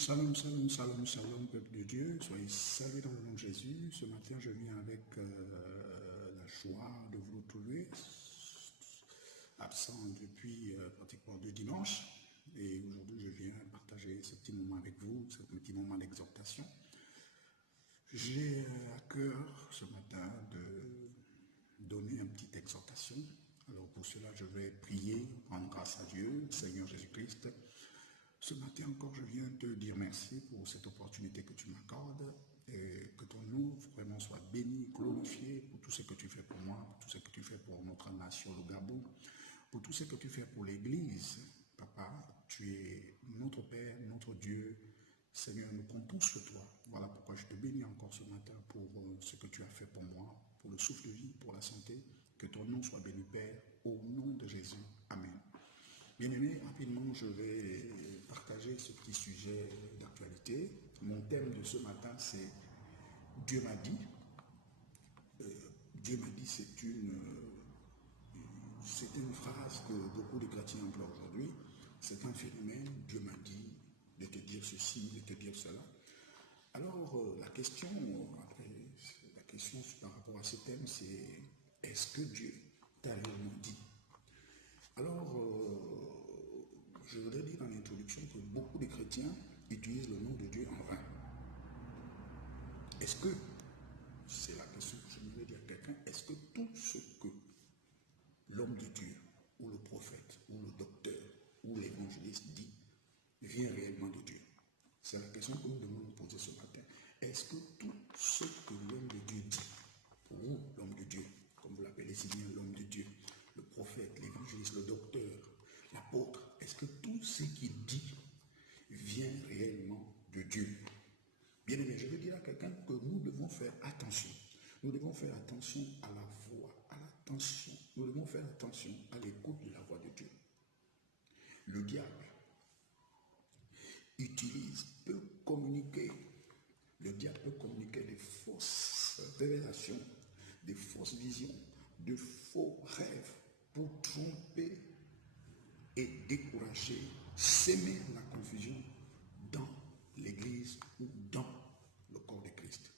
Shalom, shalom, shalom, shalom, peuple de Dieu, soyez salués dans le nom de Jésus. Ce matin, je viens avec la joie de vous retrouver, absent depuis pratiquement 2 dimanches. Et aujourd'hui, je viens partager ce petit moment avec vous, ce petit moment d'exhortation. J'ai à cœur ce matin de donner une petite exhortation. Alors pour cela, je vais prier, rendre grâce à Dieu, Seigneur Jésus-Christ. Ce matin encore, je viens te dire merci pour cette opportunité que tu m'accordes et que ton nom vraiment soit béni, glorifié pour tout ce que tu fais pour moi, pour tout ce que tu fais pour notre nation, le Gabon, pour tout ce que tu fais pour l'Église. Papa, tu es notre Père, notre Dieu. Seigneur, nous comptons sur toi. Voilà pourquoi je te bénis encore ce matin pour ce que tu as fait pour moi, pour le souffle de vie, pour la santé. Que ton nom soit béni, Père, au nom de Jésus. Amen. Bien-aimés, rapidement, je vais partager ce petit sujet d'actualité. Mon thème de ce matin, c'est Dieu m'a dit. Dieu m'a dit, c'est une phrase que beaucoup de chrétiens emploient aujourd'hui. C'est un phénomène, Dieu m'a dit de te dire ceci, de te dire cela. Alors, la question par rapport à ce thème, c'est est-ce que Dieu t'a réellement dit? Alors, je voudrais dire dans l'introduction que beaucoup de chrétiens utilisent le nom de Dieu en vain. Est-ce que, c'est la question que je voulais dire à quelqu'un, est-ce que tout ce que l'homme de Dieu, ou le prophète, ou le docteur, ou l'évangéliste dit, vient réellement de Dieu? C'est la question que nous devons nous poser ce matin. Est-ce que tout ce que l'homme de Dieu dit, pour vous, l'homme de Dieu, comme vous l'appelez si bien l'homme de Dieu, le prophète, l'évangéliste, le docteur, l'apôtre, est-ce que tout ce qu'il dit vient réellement de Dieu? Bien aimé, je veux dire à quelqu'un que nous devons faire attention. Nous devons faire attention à la voix, à l'attention. Nous devons faire attention à l'écoute de la voix de Dieu. Le diable peut communiquer. Le diable peut communiquer des fausses révélations, des fausses visions, de faux rêves pour tromper et décourager, s'aimer la confusion dans l'Église ou dans le corps de Christ.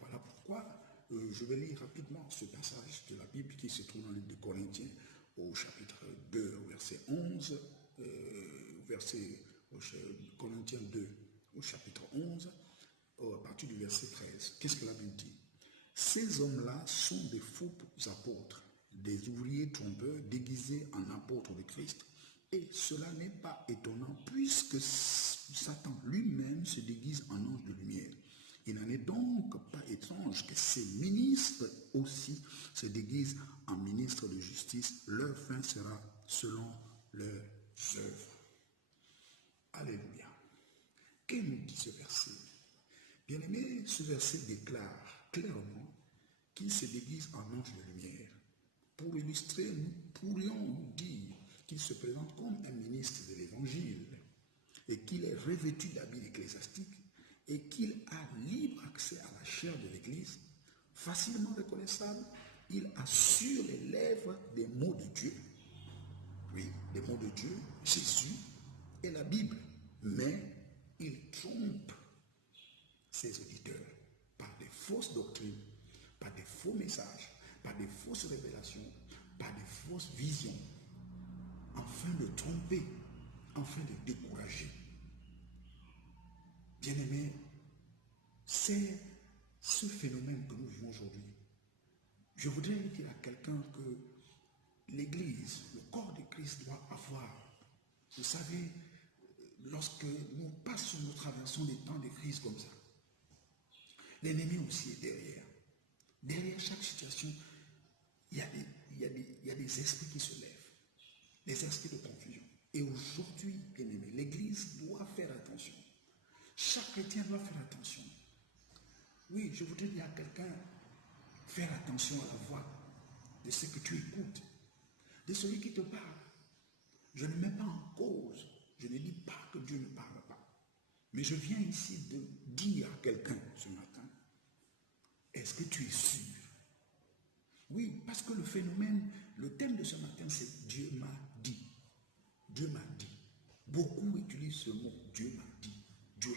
Voilà pourquoi je vais lire rapidement ce passage de la Bible qui se trouve dans le livre de Corinthiens au chapitre 2, verset 11, Corinthiens 2 au chapitre 11, à partir du verset 13. Qu'est-ce que la Bible dit? Ces hommes-là sont des faux apôtres, des ouvriers trompeurs déguisés en apôtres de Christ. Et cela n'est pas étonnant puisque Satan lui-même se déguise en ange de lumière. Il n'en est donc pas étrange que ces ministres aussi se déguisent en ministres de justice. Leur fin sera selon leurs œuvres. Alléluia. Que nous dit ce verset? Bien aimé, ce verset déclare clairement qu'il se déguise en ange de lumière. Pour illustrer, nous pourrions dire qu'il se présente comme un ministre de l'Évangile et qu'il est revêtu d'habits ecclésiastiques et qu'il a libre accès à la chair de l'Église, facilement reconnaissable. Il assure les lèvres des mots de Dieu. Oui, les mots de Dieu, Jésus et la Bible. Mais il trompe ses auditeurs par des fausses doctrines, par des faux messages, par des fausses révélations, par des fausses visions, afin de tromper, afin de décourager. Bien-aimés, c'est ce phénomène que nous vivons aujourd'hui. Je voudrais dire à quelqu'un que l'Église, le corps de Christ doit avoir, vous savez, lorsque nous passons, nous traversons des temps de crise comme ça, l'ennemi aussi est derrière. Derrière chaque situation, il y a des esprits qui se lèvent, des esprits de confusion. Et aujourd'hui, bien aimé, l'Église doit faire attention. Chaque chrétien doit faire attention. Oui, je voudrais dire à quelqu'un, faire attention à la voix de ce que tu écoutes, de celui qui te parle. Je ne mets pas en cause, je ne dis pas que Dieu ne parle pas. Mais je viens ici de dire à quelqu'un ce matin, est-ce que tu es sûr? Oui, parce que le phénomène, le thème de ce matin, c'est Dieu m'a dit. Dieu m'a dit. Beaucoup utilisent ce mot, Dieu m'a dit. Dieu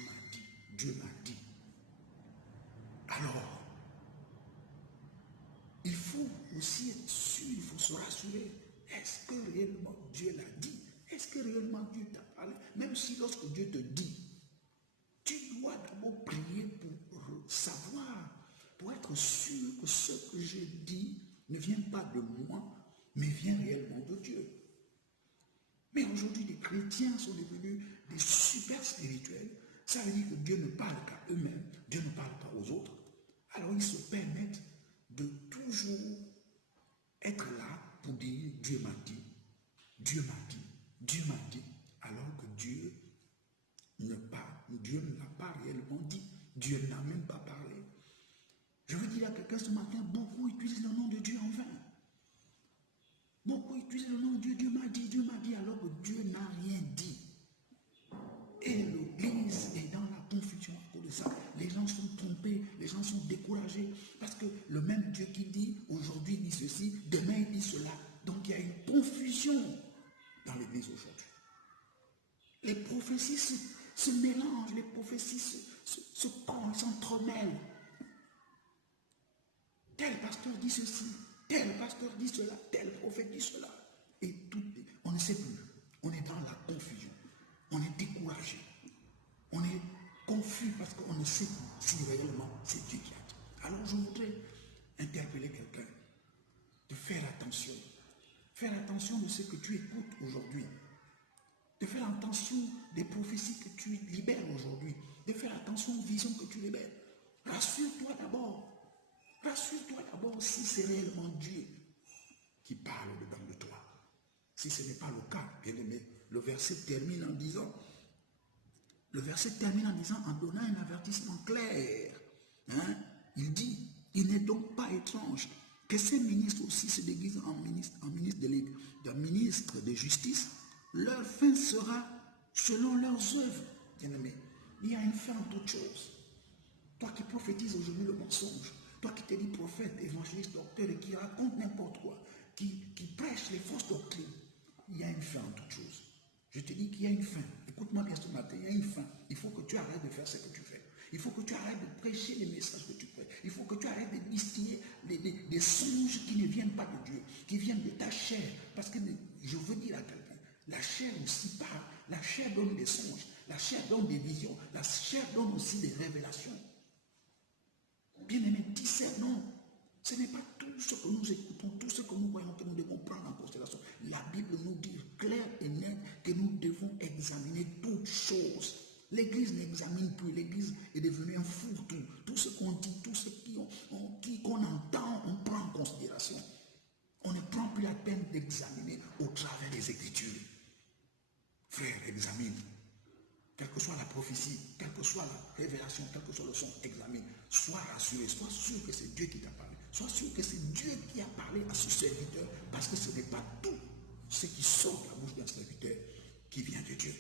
se rassurer. Est-ce que réellement Dieu l'a dit? Est-ce que réellement Dieu t'a parlé? Même si lorsque Dieu te dit, tu dois d'abord prier pour savoir, pour être sûr que ce que je dis ne vient pas de moi, mais vient réellement de Dieu. Mais aujourd'hui, les chrétiens sont devenus des super spirituels. Ça veut dire que Dieu ne parle qu'à eux-mêmes, Dieu ne parle pas aux autres. Alors ils se permettent de toujours être là pour dire Dieu m'a dit, Dieu m'a dit, Dieu m'a dit, alors que Dieu ne l'a pas réellement dit. Dieu n'a même pas parlé. Je veux dire à quelqu'un ce matin, beaucoup utilisent le nom de Dieu en vain. Beaucoup utilisent le nom de Dieu, Dieu m'a dit, alors que Dieu n'a rien dit. Et l'Église est dans la confusion à cause de ça. Les gens sont trompés, les gens sont découragés. Parce que le même Dieu qui dit, aujourd'hui dit ceci, demain il dit cela. Donc il y a une confusion dans l'Église aujourd'hui. Les prophéties se mélangent, les prophéties se collent, s'entremêlent. Tel pasteur dit ceci, tel pasteur dit cela, tel prophète dit cela. Et tout, on ne sait plus. On est dans la confusion. On est découragé. On est confus parce qu'on ne sait plus si réellement c'est Dieu qui a dit. Alors je voudrais interpeller quelqu'un de faire attention. Faire attention de ce que tu écoutes aujourd'hui. De faire attention des prophéties que tu libères aujourd'hui. De faire attention aux visions que tu libères. Rassure-toi d'abord. Rassure-toi d'abord si c'est réellement Dieu qui parle dedans de toi. Si ce n'est pas le cas, bien aimé, le verset termine en disant, en donnant un avertissement clair. Hein? Il dit, il n'est donc pas étrange que ces ministres aussi se déguisent en ministre de justice. Leur fin sera selon leurs œuvres. Bien aimé, il y a une fin en toute chose. Toi qui prophétises aujourd'hui le mensonge, toi qui te dis prophète, évangéliste, docteur et qui raconte n'importe quoi, qui prêche les fausses doctrines, il y a une fin en toute chose. Je te dis qu'il y a une fin. Écoute-moi bien ce matin, il y a une fin. Il faut que tu arrêtes de faire ce que tu fais. Il faut que tu arrêtes de prêcher les messages que tu prêches. Il faut que tu arrêtes de distiller des songes qui ne viennent pas de Dieu, qui viennent de ta chair. Parce que je veux dire à quelqu'un, la chair aussi parle, la chair donne des songes, la chair donne des visions, la chair donne aussi des révélations. Bien-aimé, discernons. Ce n'est pas tout ce que nous écoutons, tout ce que nous voyons que nous devons prendre en considération. La Bible nous dit clair et net que nous devons examiner toutes choses. L'Église n'examine plus, l'Église est devenue un fourre-tout. Tout ce qu'on dit, tout ce qu'on entend, on prend en considération. On ne prend plus la peine d'examiner au travers des Écritures. Frère, examine. Quelle que soit la prophétie, quelle que soit la révélation, quel que soit le son, examine. Sois rassuré, sois sûr que c'est Dieu qui t'a parlé. Sois sûr que c'est Dieu qui a parlé à ce serviteur, parce que ce n'est pas tout ce qui sort de la bouche d'un serviteur qui vient de Dieu.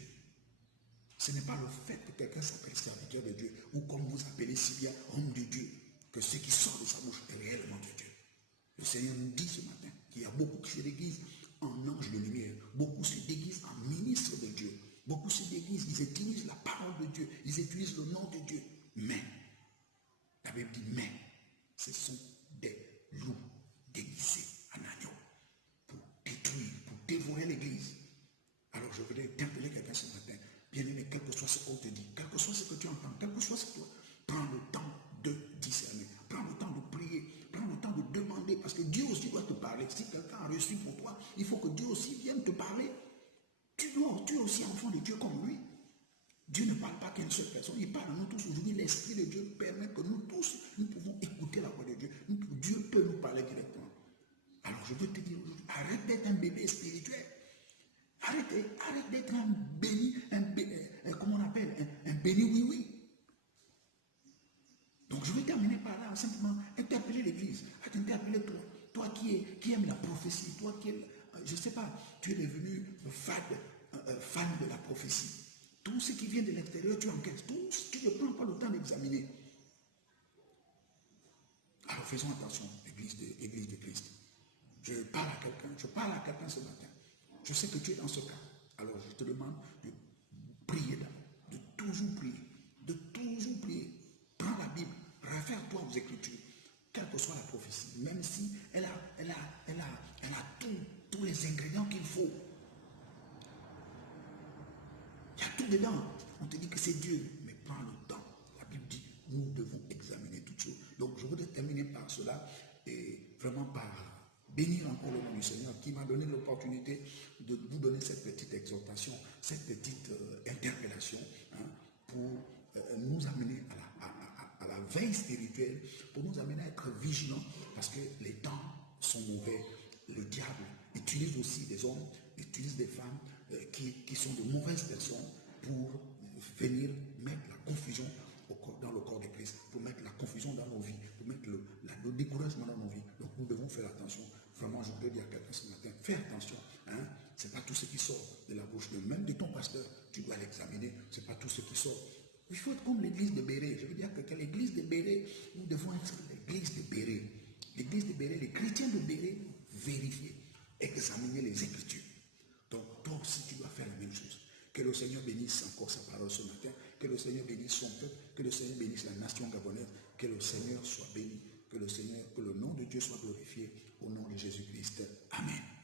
Ce n'est pas le fait que quelqu'un s'appelle serviteur de Dieu, ou comme vous appelez si bien homme de Dieu, que ce qui sort de sa bouche est réellement de Dieu. Le Seigneur nous dit ce matin qu'il y a beaucoup qui se déguisent en anges de lumière, beaucoup se déguisent en ministres de Dieu, beaucoup se déguisent, ils utilisent la parole de Dieu, ils utilisent le nom de Dieu, mais, la Bible dit mais, ce sont des loups déguisés en agneau pour détruire, pour dévorer l'Église. Alors je voudrais interpeller quelqu'un ce matin, bien aimé, quel que soit ce qu'on te dit, quel que soit ce que tu entends, quel que soit ce que tu prends le temps de discerner, prends le temps de prier, prends le temps de demander, parce que Dieu aussi doit te parler. Si quelqu'un a reçu pour toi, il faut que Dieu aussi vienne te parler. Tu es aussi enfant de Dieu comme lui. Dieu ne parle pas qu'à une seule personne, il parle à nous tous. Aujourd'hui, l'Esprit de Dieu permet que nous tous, nous pouvons écouter la voix de Dieu. Dieu peut nous parler directement. Alors je veux te dire aujourd'hui, arrête d'être un bébé spirituel. Arrête d'être un béni, comment on appelle, un béni oui. Donc je vais terminer par là, simplement interpeller l'Église, interpeller toi qui aimes la prophétie, toi qui aimes, je ne sais pas, tu es devenu fan de la prophétie. Tout ce qui vient de l'extérieur, tu enquêtes, tu ne prends pas le temps d'examiner. Alors faisons attention, Église de Christ. Je parle à quelqu'un ce matin. Je sais que tu es dans ce cas. Alors je te demande de prier d'abord, de toujours prier. Prends la Bible, réfère-toi aux Écritures, quelle que soit la prophétie, même si elle a dedans. On te dit que c'est Dieu, mais prends le temps. La Bible dit, nous devons examiner toutes choses. Donc, je voudrais terminer par cela et vraiment par bénir encore le nom du Seigneur qui m'a donné l'opportunité de vous donner cette petite exhortation, cette petite interpellation pour nous amener à la veille spirituelle, pour nous amener à être vigilants parce que les temps sont mauvais. Le diable utilise aussi des hommes, utilise des femmes qui sont de mauvaises personnes pour venir mettre la confusion dans le corps de Christ, pour mettre la confusion dans nos vies, pour mettre le découragement dans nos vies. Donc nous devons faire attention. Vraiment, je voudrais dire à quelqu'un ce matin, fais attention. Ce n'est pas tout ce qui sort de la bouche de même de ton pasteur, tu dois l'examiner. Ce n'est pas tout ce qui sort. Il faut être comme l'église de Béret. Je veux dire que l'église de Béret, nous devons être l'église de Béret. L'église de Béret, les chrétiens de Béret, vérifier, examiner les Écritures. Donc, toi aussi, tu dois faire la même chose. Que le Seigneur bénisse encore sa parole ce matin. Que le Seigneur bénisse son peuple. Que le Seigneur bénisse la nation gabonaise. Que le Seigneur soit béni. Que le nom de Dieu soit glorifié. Au nom de Jésus-Christ. Amen.